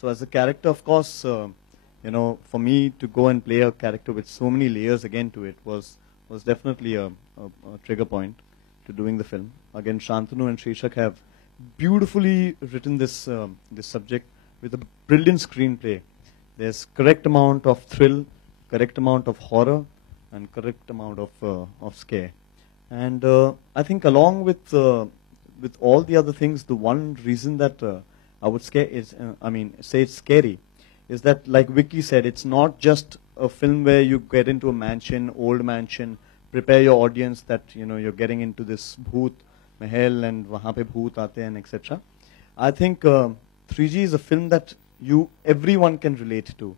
So as a character, of course, you know, for me to go and play a character with so many layers again to it was definitely a trigger point to doing the film. Again, Shantanu and Sheershak have beautifully written this this subject with a brilliant screenplay. There's correct amount of thrill, correct amount of horror, and correct amount of scare. And I think along with all the other things, the one reason that I would say it's scary, is that, like Vicky said, it's not just a film where you get into a mansion, old mansion, prepare your audience that, you know, you're getting into this bhoot mahal and wahan pe bhoot aate hain, etc. I think 3G is a film that everyone can relate to.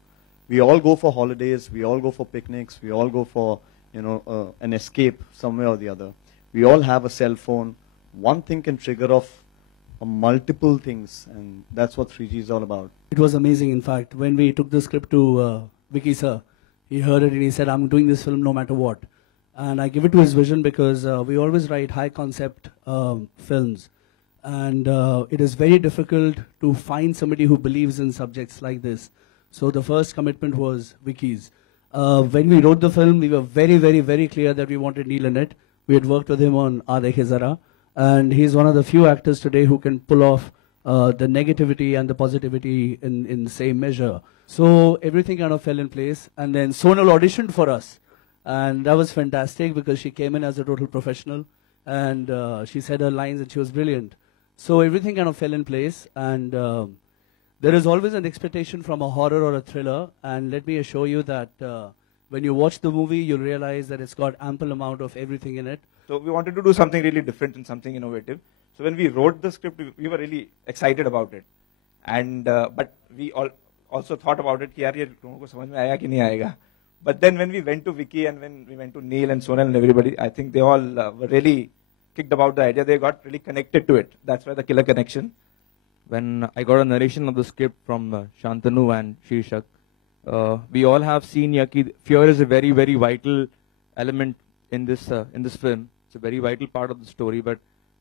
We all go for holidays, we all go for picnics, we all go for, you know, an escape somewhere or the other. We all have a cell phone. One thing can trigger off multiple things, and that's what 3G is all about. It was amazing, in fact. When we took the script to Vicky sir, he heard it and he said, I'm doing this film no matter what. And I give it to his vision because we always write high concept films. And it is very difficult to find somebody who believes in subjects like this. So the first commitment was Vicky's. When we wrote the film, we were very, very, very clear that we wanted Neil in it. We had worked with him on Aadhe Ke Zara. And he's one of the few actors today who can pull off the negativity and the positivity in the same measure. So everything kind of fell in place. And then Sonal auditioned for us. And that was fantastic because she came in as a total professional. And she said her lines and she was brilliant. So everything kind of fell in place. And there is always an expectation from a horror or a thriller. And let me assure you that when you watch the movie, you'll realize that it's got ample amount of everything in it. So we wanted to do something really different and something innovative. So when we wrote the script, we were really excited about it. And but we also thought about it, कि यार ये लोगों को समझ में आएगा कि नहीं आएगा. But then when we went to Vicky and when we went to Neil and Sonal and everybody, I think they all were really kicked about the idea. They got really connected to it. That's why the killer connection. When I got a narration of the script from Shantanu and Sheershak, we all have seen Yaki. Fear is a very, very vital element in this film. It's a very vital part of the story. But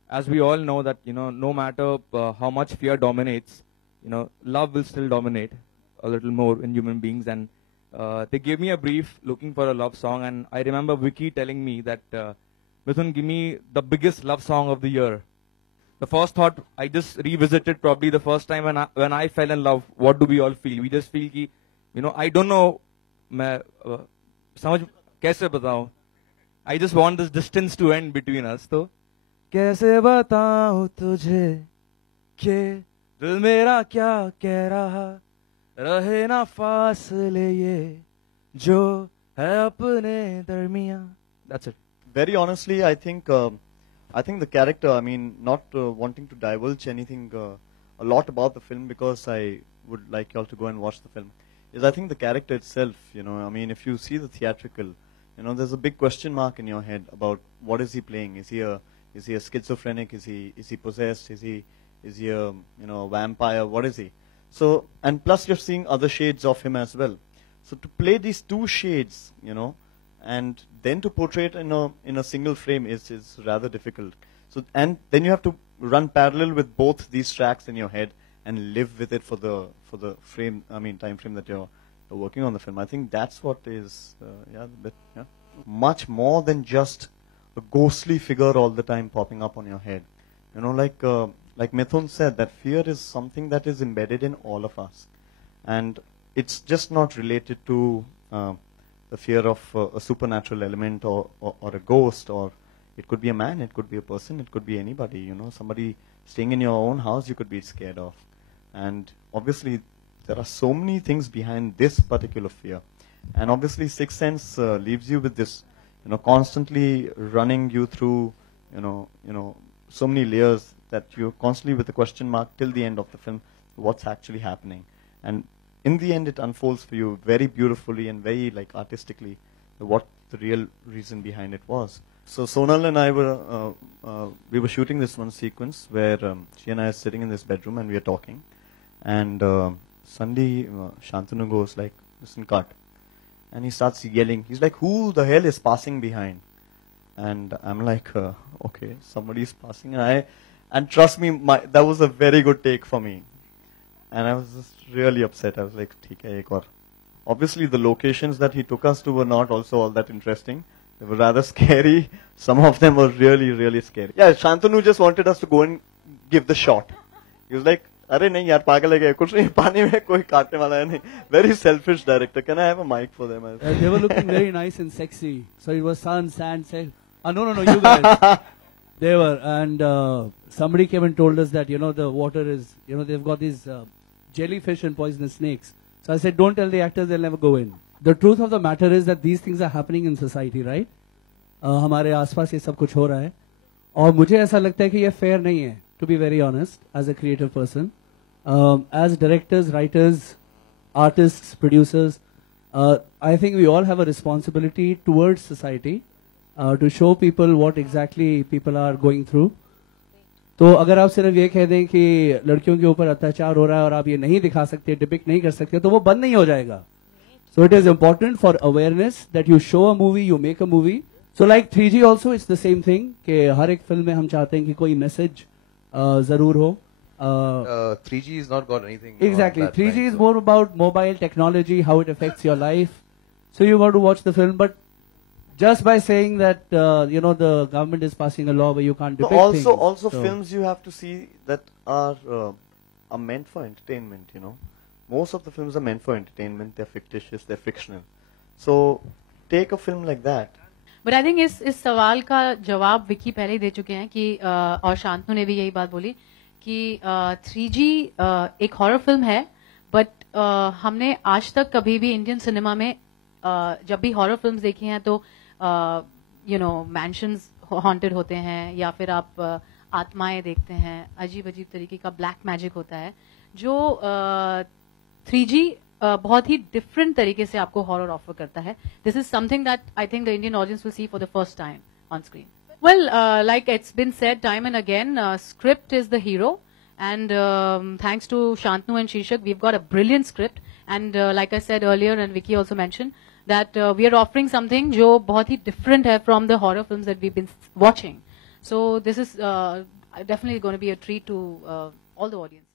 as we all know that, you know, no matter how much fear dominates, you know, love will still dominate a little more in human beings. And they gave me a brief looking for a love song. And I remember Vicky telling me that, Mithun, give me the biggest love song of the year. The first thought, I just revisited probably the first time when I fell in love. What do we all feel? We just feel ki, you know, I don't know, samajh kaise batao. I just want this distance to end between us. So, kaise batao tujhe ke dil mera kya keh raha rahe na faasle ye jo hai apne darmiyan. That's it. Very honestly, I think the character, I mean, not wanting to divulge anything a lot about the film, because I would like you all to go and watch the film, is I think the character itself, you know, I mean, if you see the theatrical, you know, there's a big question mark in your head about what is he playing. Is he a schizophrenic? Is he possessed? Is he a, you know, a vampire? What is he? So, and plus you're seeing other shades of him as well. So to play these two shades, you know, and then to portray it in a single frame is rather difficult. So, and then you have to run parallel with both these tracks in your head and live with it for the frame, I mean, time frame that you're working on the film. I think that's what is much more than just a ghostly figure all the time popping up on your head. You know, like Mithun said, that fear is something that is embedded in all of us, and it's just not related to the fear of a supernatural element or a ghost, or it could be a man, it could be a person, it could be anybody, you know, somebody staying in your own house you could be scared of. And obviously there are so many things behind this particular fear. And obviously Sixth Sense leaves you with this, you know, constantly running you through, you know, so many layers that you're constantly with a question mark till the end of the film, what's actually happening. And in the end, it unfolds for you very beautifully and very, like, artistically what the real reason behind it was. So Sonal and I we were shooting this one sequence where she and I are sitting in this bedroom and we are talking, and suddenly Shantanu goes like, "Listen, cut," and he starts yelling. He's like, "Who the hell is passing behind?" And I'm like, "Okay, somebody is passing." And trust me, that was a very good take for me. and I was just really upset. I was like, "ठीक है, एक और." Obviously, the locations that he took us to were not also all that interesting. They were rather scary. Some of them were really, really scary. Yeah, Shantanu just wanted us to go and give the shot. He was like, "अरे नहीं यार पागल है क्या? कुछ नहीं पानी में कोई काटने वाला है नहीं." Very selfish director. Can I have a mic for them? They were looking very nice and sexy. So it was sun, sand, sand. No, you guys. They were, and somebody came and told us that the water is, they've got these jellyfish and poisonous snakes. So I said, don't tell the actors, they'll never go in. The truth of the matter is that these things are happening in society, right? हमारे आसपास ये सब कुछ हो रहा है, और मुझे ऐसा लगता है कि ये fair नहीं है. To be very honest, as a creative person, as directors, writers, artists, producers, I think we all have a responsibility towards society to show people what exactly people are going through. तो अगर आप सिर्फ ये कह दें कि लड़कियों के ऊपर अत्याचार हो रहा है और आप ये नहीं दिखा सकते, डिपिक्ट नहीं कर सकते, तो वो बंद नहीं हो जाएगा. So it is important for awareness that you show a movie, you make a movie. So like 3G also, it's the same thing कि हर एक फिल्म में हम चाहते हैं कि कोई मैसेज जरूर हो. 3G is not got anything. Exactly. 3G is more about mobile technology, how it affects your life. So you got to watch the film, but just by saying that the government is passing a law where you can't depict things. Also films you have to see that are meant for entertainment. Most of the films are meant for entertainment. They're fictitious. They're fictional. So take a film like that. But I think इस सवाल का जवाब विकी पहले ही दे चुके हैं कि और शांतनु ने भी यही बात बोली कि 3G एक हॉरर फिल्म है, बट हमने आज तक कभी भी इंडियन सिनेमा में जब भी हॉरर फिल्म्स देखी हैं तो मैंशंस हॉन्टेड होते हैं, या फिर आप आत्माएं देखते हैं, अजीब अजीब तरीके का ब्लैक मैजिक होता है. जो 3G बहुत ही डिफरेंट तरीके से आपको हॉरर ऑफर करता है. This is something that I think the Indian audience will see for the first time on screen. Well, like it's been said time and again, script is the hero, and thanks to Shantanu and Sheershak, we've got a brilliant script. And like I said earlier, and Vicky also mentioned, that we are offering something जो बहुत ही different है from the horror films that we've been watching. So this is definitely going to be a treat to all the audience.